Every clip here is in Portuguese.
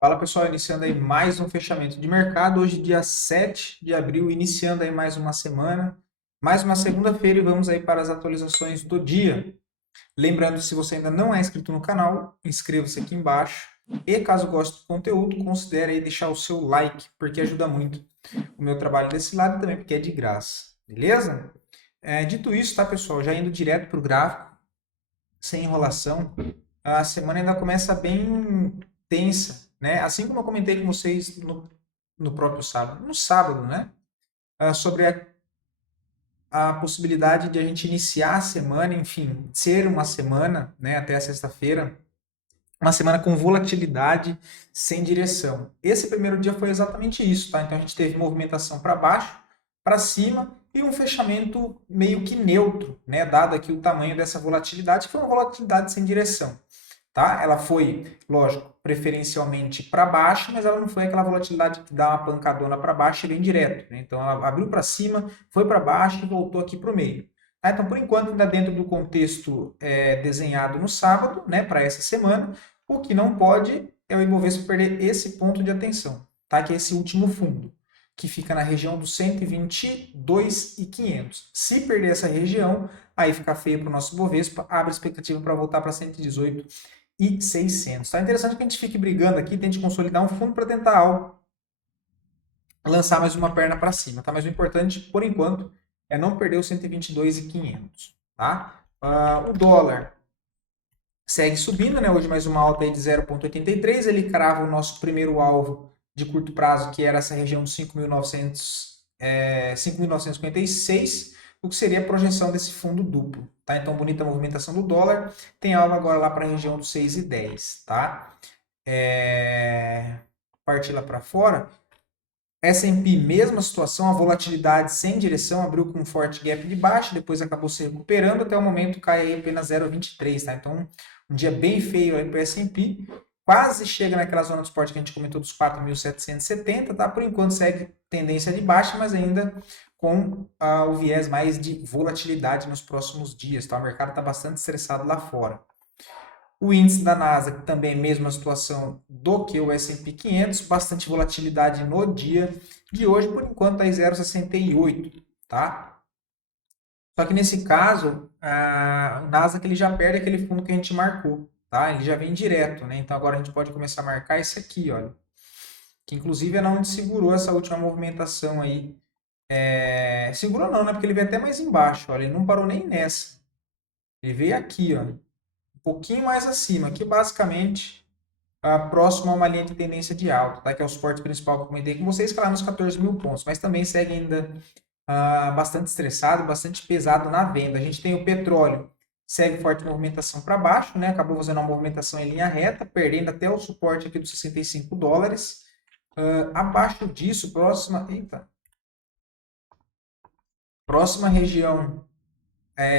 Fala pessoal, iniciando aí mais um fechamento de mercado, hoje dia 7 de abril, iniciando aí mais uma semana, mais uma segunda-feira e vamos aí para as atualizações do dia. Lembrando, se você ainda não é inscrito no canal, inscreva-se aqui embaixo e caso goste do conteúdo, considere aí deixar o seu like, porque ajuda muito o meu trabalho desse lado e também porque é de graça, beleza? Dito isso, tá pessoal, já indo direto para o gráfico, sem enrolação, a semana ainda começa bem tensa, né? Assim como eu comentei com vocês no próprio sábado, no sábado, né? Sobre a possibilidade de a gente iniciar a semana, enfim, ser uma semana, né, até a sexta-feira, uma semana com volatilidade sem direção. Esse primeiro dia foi exatamente isso, tá? Então a gente teve movimentação para baixo, para cima e um fechamento meio que neutro, né? Dado aqui o tamanho dessa volatilidade, que foi uma volatilidade sem direção, tá? Ela foi, lógico, preferencialmente para baixo, mas ela não foi aquela volatilidade que dá uma pancadona para baixo e vem direto, né? Então ela abriu para cima, foi para baixo e voltou aqui para o meio. Tá? Então, por enquanto, ainda dentro do contexto desenhado no sábado, né, para essa semana, o que não pode é o Ibovespa perder esse ponto de atenção, tá? Que é esse último fundo, que fica na região dos 122.500. Se perder essa região, aí fica feio para o nosso Ibovespa, abre expectativa para voltar para 118.600. Tá interessante que a gente fique brigando aqui, tente consolidar um fundo para tentar lançar mais uma perna para cima, tá? Mas o importante, por enquanto, é não perder os 122.500, tá? O dólar segue subindo, né? Hoje mais uma alta aí de 0,83. Ele crava o nosso primeiro alvo de curto prazo, que era essa região de 5.956, o que seria a projeção desse fundo duplo, tá? Então, bonita movimentação do dólar. Tem alvo agora lá para a região dos 6,10, tá? Partir lá para fora. S&P, mesma situação, a volatilidade sem direção, abriu com um forte gap de baixa, depois acabou se recuperando, até o momento cai aí apenas 0,23, tá? Então, um dia bem feio aí para o S&P, quase chega naquela zona de suporte que a gente comentou dos 4.770, tá? Por enquanto segue tendência de baixa, mas ainda com o viés mais de volatilidade nos próximos dias, tá? O mercado está bastante estressado lá fora. O índice da Nasdaq também mesma situação do que o S&P 500, bastante volatilidade no dia de hoje, por enquanto está em 0,68, tá? Só que nesse caso, o Nasdaq ele já perde aquele fundo que a gente marcou, tá? Ele já vem direto, né? Então agora a gente pode começar a marcar esse aqui, olha, que inclusive é onde segurou essa última movimentação aí. Segurou não, né? Porque ele veio até mais embaixo, olha, ele não parou nem nessa. Ele veio aqui, ó, um pouquinho mais acima, que basicamente próximo a uma linha de tendência de alta, tá? Que é o suporte principal que eu comentei com vocês, que é lá nos 14 mil pontos, mas também segue ainda bastante estressado, bastante pesado na venda. A gente tem o petróleo, segue forte movimentação para baixo, né? Acabou fazendo uma movimentação em linha reta, perdendo até o suporte aqui dos $65. Abaixo disso, próxima região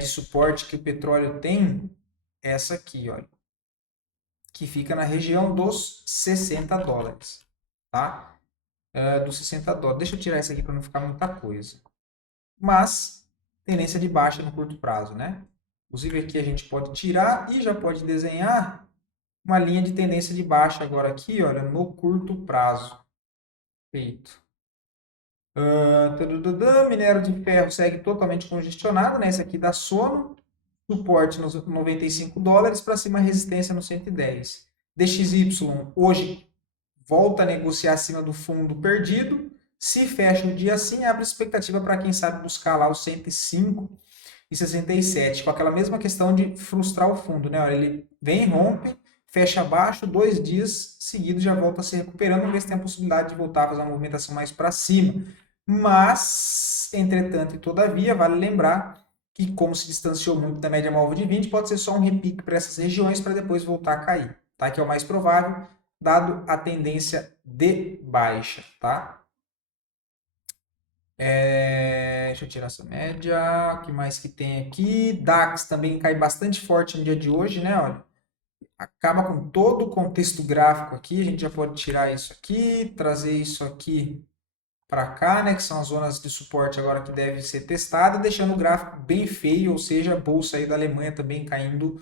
de suporte que o petróleo tem, é essa aqui, olha, que fica na região dos $60, tá? Dos $60. Deixa eu tirar isso aqui para não ficar muita coisa. Mas, tendência de baixa no curto prazo, né? Inclusive aqui a gente pode tirar e já pode desenhar uma linha de tendência de baixa agora aqui, olha, no curto prazo. Feito. Minério de ferro segue totalmente congestionado, né? Esse aqui dá sono, suporte nos $95, para cima resistência no 110. DXY hoje volta a negociar acima do fundo perdido. Se fecha o dia assim, abre expectativa para quem sabe buscar lá os 105,67, com aquela mesma questão de frustrar o fundo, né? Olha, ele vem, rompe, fecha abaixo, 2 dias seguidos já volta se recuperando, vamos ver se tem a possibilidade de voltar a fazer uma movimentação mais para cima. Mas, entretanto e todavia, vale lembrar que como se distanciou muito da média móvel de 20, pode ser só um repique para essas regiões para depois voltar a cair, tá? Que é o mais provável, dado a tendência de baixa, tá? Deixa eu tirar essa média. O que mais que tem aqui? DAX também cai bastante forte no dia de hoje, né? Olha, acaba com todo o contexto gráfico aqui. A gente já pode tirar isso aqui, trazer isso aqui para cá, né? Que são as zonas de suporte agora que deve ser testada, deixando o gráfico bem feio, ou seja, a bolsa aí da Alemanha também caindo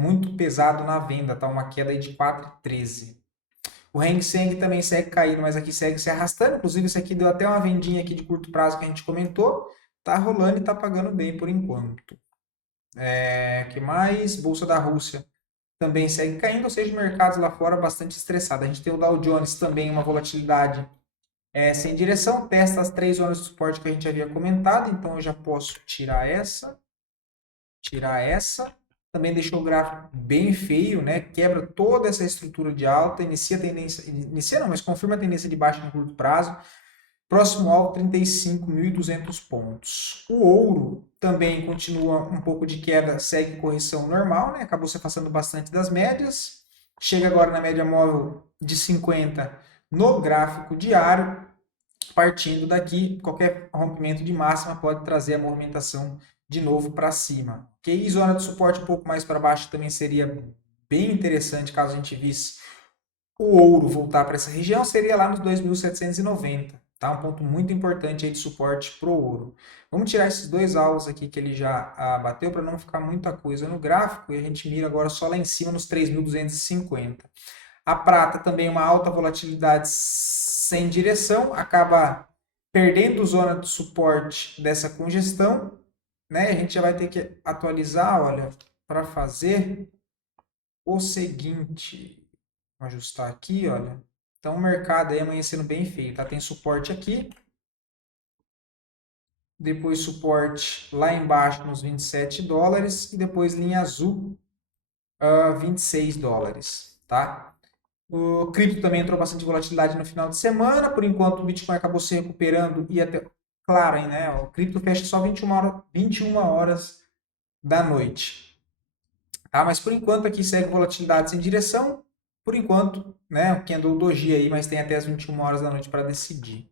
muito pesado na venda, tá? Uma queda aí de 4,13. O Hang Seng também segue caindo, mas aqui segue se arrastando. Inclusive, esse aqui deu até uma vendinha aqui de curto prazo que a gente comentou. Tá rolando e tá pagando bem por enquanto. Que mais? Bolsa da Rússia também segue caindo, ou seja, mercados lá fora bastante estressados. A gente tem o Dow Jones também, uma volatilidade sem direção, testa as 3 zonas de suporte que a gente havia comentado, então eu já posso tirar essa. Também deixou o gráfico bem feio, né? Quebra toda essa estrutura de alta, mas confirma a tendência de baixa no curto prazo. Próximo alvo, 35.200 pontos. O ouro também continua um pouco de queda, segue correção normal, né? Acabou se afastando bastante das médias. Chega agora na média móvel de 50 no gráfico diário. Partindo daqui, qualquer rompimento de máxima pode trazer a movimentação de novo para cima. Ok? Zona de suporte um pouco mais para baixo também seria bem interessante caso a gente visse o ouro voltar para essa região, seria lá nos 2.790. Tá? Um ponto muito importante aí de suporte para o ouro. Vamos tirar esses dois alvos aqui que ele já bateu para não ficar muita coisa no gráfico e a gente mira agora só lá em cima nos 3.250. A prata também uma alta volatilidade sem direção, acaba perdendo zona de suporte dessa congestão, né? A gente já vai ter que atualizar, olha, para fazer o seguinte. Vou ajustar aqui, olha. Então o mercado aí amanhecendo bem feio, tá? Tem suporte aqui. Depois suporte lá embaixo nos 27 dólares. E depois linha azul, 26 dólares, tá? O cripto também entrou bastante volatilidade no final de semana. Por enquanto o Bitcoin acabou se recuperando e até... Claro, hein, né? O cripto fecha só 21 horas da noite. Tá? Mas por enquanto aqui segue volatilidade sem direção. Por enquanto, né? O candle doji aí, mas tem até as 21 horas da noite para decidir.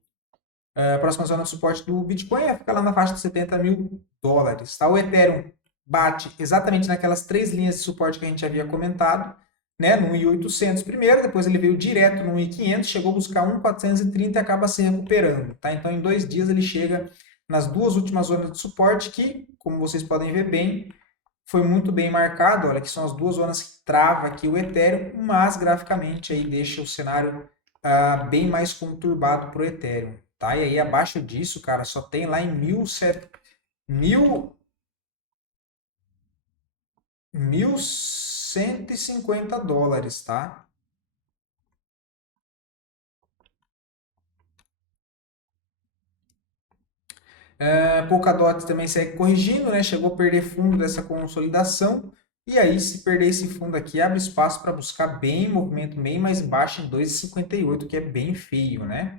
A próxima zona de suporte do Bitcoin fica lá na faixa de 70 mil dólares. Tá? O Ethereum bate exatamente naquelas 3 linhas de suporte que a gente havia comentado, né? No 1.800 primeiro, depois ele veio direto no 1.500, chegou a buscar 1.430 e acaba se recuperando. Tá? Então, em 2 dias ele chega nas 2 últimas zonas de suporte que, como vocês podem ver bem, foi muito bem marcado, olha, que são as 2 zonas que trava aqui o Ethereum, mas graficamente aí deixa o cenário bem mais conturbado para o Ethereum, tá? E aí abaixo disso, cara, só tem lá em 1.150 dólares, tá? Polkadot também segue corrigindo, né? Chegou a perder fundo dessa consolidação. E aí, se perder esse fundo aqui, abre espaço para buscar bem movimento bem mais baixo em 2,58, que é bem feio, né?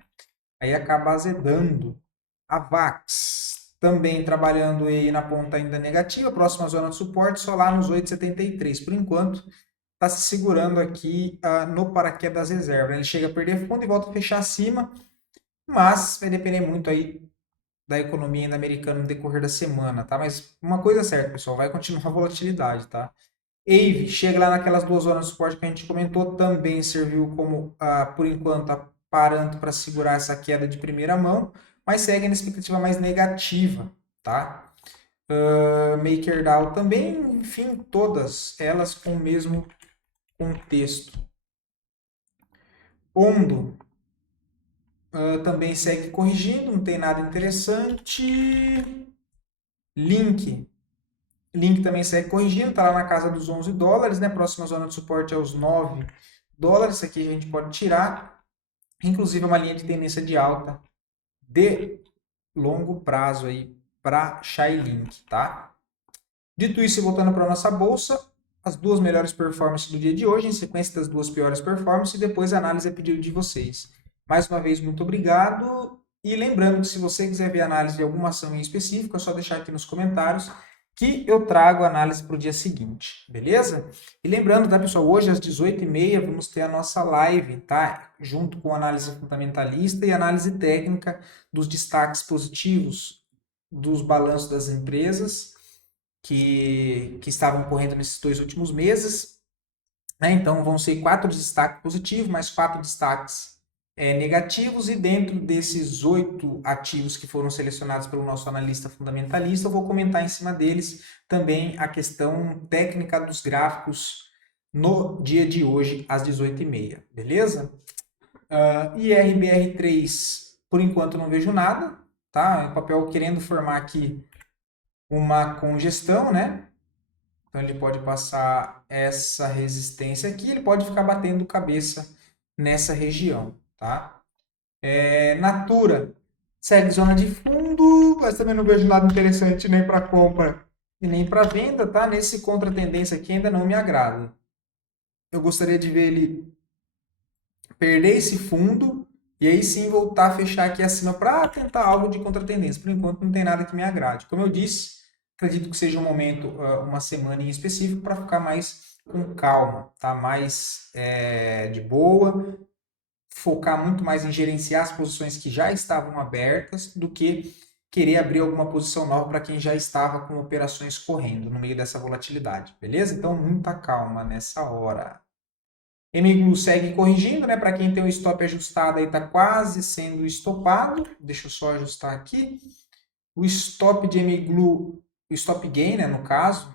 Aí acaba azedando. A VAX também trabalhando aí na ponta ainda negativa, próxima zona de suporte, só lá nos 8,73. Por enquanto, está se segurando aqui no paraquedas reserva. Ele chega a perder fundo e volta a fechar acima, mas vai depender muito aí da economia ainda americana no decorrer da semana, tá? Mas uma coisa é certa, pessoal, vai continuar a volatilidade, tá? AVE chega lá naquelas 2 zonas de suporte que a gente comentou, também serviu como, por enquanto, parâmetro para segurar essa queda de primeira mão, mas segue na expectativa mais negativa, tá? MakerDAO também, enfim, todas elas com o mesmo contexto. Ondo também segue corrigindo, não tem nada interessante. Link também segue corrigindo, está lá na casa dos 11 dólares, né? Próxima zona de suporte é os 9 dólares. Isso aqui a gente pode tirar. Inclusive uma linha de tendência de alta de longo prazo aí para Chailink, tá? Dito isso, voltando para a nossa bolsa, as 2 melhores performances do dia de hoje, em sequência das 2 piores performances, e depois a análise a pedido de vocês. Mais uma vez, muito obrigado. E lembrando que se você quiser ver a análise de alguma ação em específico, é só deixar aqui nos comentários que eu trago a análise para o dia seguinte, beleza? E lembrando, tá, pessoal, hoje às 18h30 vamos ter a nossa live, tá? Junto com análise fundamentalista e análise técnica dos destaques positivos dos balanços das empresas que estavam correndo nesses 2 últimos meses, né? Então vão ser 4 destaques positivos, mais 4 destaques negativos, e dentro desses 8 ativos que foram selecionados pelo nosso analista fundamentalista, eu vou comentar em cima deles também a questão técnica dos gráficos no dia de hoje, às 18h30, beleza? IRBR3, por enquanto não vejo nada, tá? O papel querendo formar aqui uma congestão, né? Então ele pode passar essa resistência aqui, ele pode ficar batendo cabeça nessa região, tá? Natura segue zona de fundo, mas também não vejo nada interessante nem para compra e nem para venda, tá? Nesse contra-tendência aqui ainda não me agrada. Eu gostaria de ver ele perder esse fundo e aí sim voltar a fechar aqui acima para tentar algo de contra-tendência. Por enquanto não tem nada que me agrade. Como eu disse, acredito que seja um momento, uma semana em específico, para ficar mais com calma, tá? Mais de boa, focar muito mais em gerenciar as posições que já estavam abertas do que querer abrir alguma posição nova para quem já estava com operações correndo no meio dessa volatilidade, beleza? Então, muita calma nessa hora. MGLU segue corrigindo, né? Para quem tem o stop ajustado aí, está quase sendo estopado. Deixa eu só ajustar aqui. O stop de MGLU, o stop gain, né? No caso,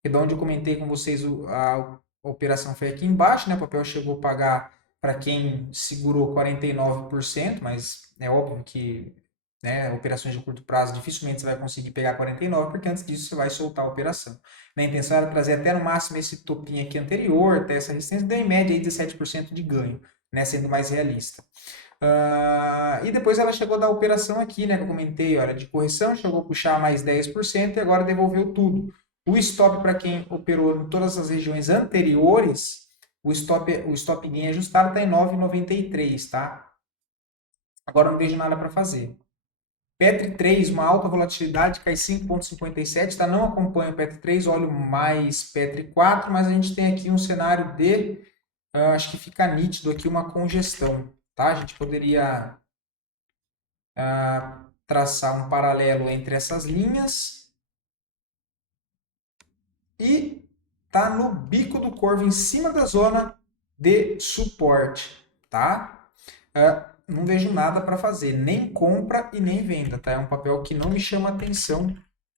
que é de onde eu comentei com vocês, a operação foi aqui embaixo, né? O papel chegou a pagar para quem segurou 49%, mas é óbvio que, né, operações de curto prazo dificilmente você vai conseguir pegar 49%, porque antes disso você vai soltar a operação. A intenção era trazer até no máximo esse topinho aqui anterior, até essa resistência, deu em média aí 17% de ganho, né, sendo mais realista. E depois ela chegou a dar a operação aqui, né, que eu comentei, olha, de correção, chegou a puxar mais 10% e agora devolveu tudo. O stop para quem operou em todas as regiões anteriores, o stop gain ajustado está em 9,93, tá? Agora não vejo nada para fazer. Petri 3, uma alta volatilidade, cai 5,57, tá? Não acompanho o Petri 3, olho mais Petri 4, mas a gente tem aqui um cenário de, acho que fica nítido aqui uma congestão, tá? A gente poderia traçar um paralelo entre essas linhas e tá no bico do corvo em cima da zona de suporte, tá? Não vejo nada para fazer, nem compra e nem venda, tá? É um papel que não me chama atenção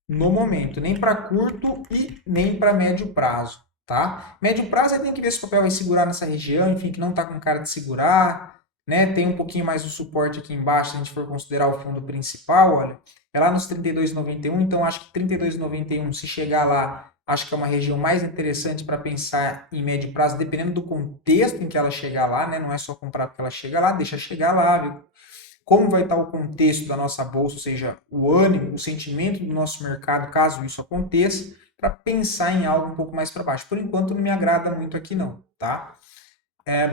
no momento, nem para curto e nem para médio prazo, tá? Médio prazo aí tem que ver se o papel vai segurar nessa região, enfim, que não está com cara de segurar, né? Tem um pouquinho mais do suporte aqui embaixo, se a gente for considerar o fundo principal, olha, é lá nos 32,91, então acho que 32,91, se chegar lá, acho que é uma região mais interessante para pensar em médio prazo, dependendo do contexto em que ela chegar lá, né? Não é só comprar porque ela chega lá, deixa chegar lá, viu? Como vai estar o contexto da nossa bolsa, ou seja, o ânimo, o sentimento do nosso mercado, caso isso aconteça, para pensar em algo um pouco mais para baixo. Por enquanto não me agrada muito aqui não, tá?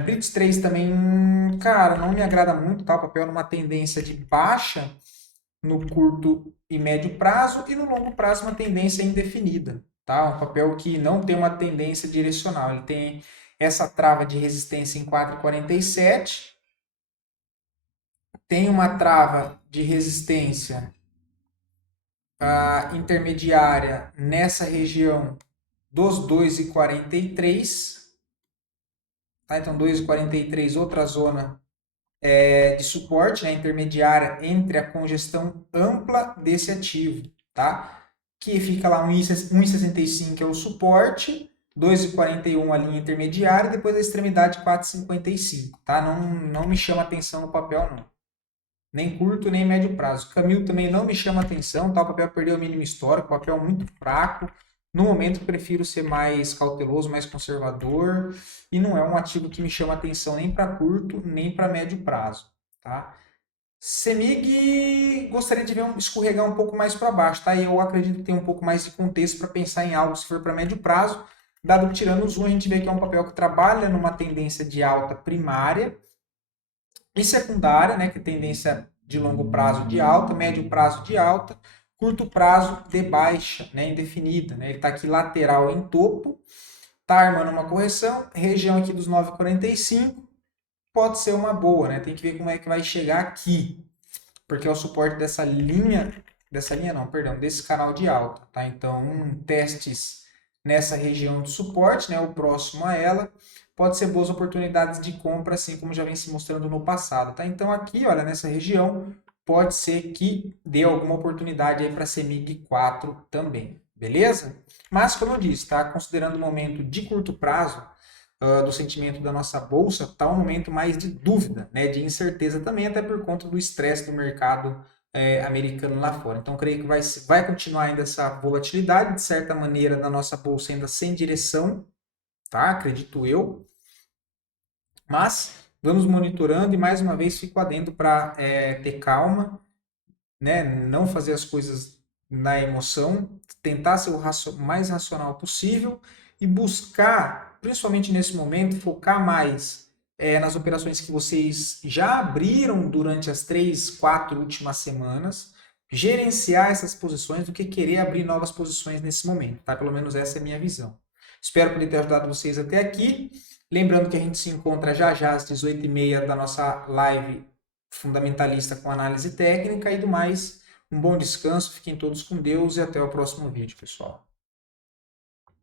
Blitz 3 também, cara, não me agrada muito, tá? O papel numa tendência de baixa no curto e médio prazo e no longo prazo uma tendência indefinida, tá? Um papel que não tem uma tendência direcional, ele tem essa trava de resistência em 4,47, tem uma trava de resistência intermediária nessa região dos 2,43, tá? Então 2,43, outra zona de suporte, né, intermediária entre a congestão ampla desse ativo, tá? Que fica lá 1,65 é o suporte, 2,41 a linha intermediária, e depois a extremidade 4,55, tá? Não me chama atenção no papel, não. Nem curto, nem médio prazo. Camil também não me chama atenção, tá? O papel perdeu o mínimo histórico, papel muito fraco. No momento, prefiro ser mais cauteloso, mais conservador, e não é um ativo que me chama atenção nem para curto, nem para médio prazo, tá? Semig, gostaria de ver escorregar um pouco mais para baixo, tá? E eu acredito que tem um pouco mais de contexto para pensar em algo se for para médio prazo, dado que tirando o zoom, a gente vê que é um papel que trabalha numa tendência de alta primária e secundária, né, que é tendência de longo prazo de alta, médio prazo de alta, curto prazo de baixa, né, indefinida. Né? Ele está aqui lateral em topo, está armando uma correção, região aqui dos 9,45, pode ser uma boa, né? Tem que ver como é que vai chegar aqui, porque é o suporte dessa linha não, perdão, desse canal de alta, tá? Então, testes nessa região de suporte, né, o próximo a ela, pode ser boas oportunidades de compra, assim como já vem se mostrando no passado, tá? Então, aqui, olha, nessa região, pode ser que dê alguma oportunidade aí para a CEMIG 4 também, beleza? Mas, como eu disse, tá? Considerando o momento de curto prazo do sentimento da nossa bolsa, está um momento mais de dúvida, né? De incerteza também, até por conta do estresse do mercado americano lá fora. Então, creio que vai continuar ainda essa volatilidade, de certa maneira, na nossa bolsa ainda sem direção, tá? Acredito eu. Mas vamos monitorando e mais uma vez fico adendo para ter calma, né? Não fazer as coisas na emoção, tentar ser o mais racional possível e buscar, principalmente nesse momento, focar mais nas operações que vocês já abriram durante as 3, 4 últimas semanas, gerenciar essas posições do que querer abrir novas posições nesse momento, tá? Pelo menos essa é a minha visão. Espero poder ter ajudado vocês até aqui. Lembrando que a gente se encontra já já às 18h30 da nossa live fundamentalista com análise técnica e do mais. Um bom descanso, fiquem todos com Deus e até o próximo vídeo, pessoal.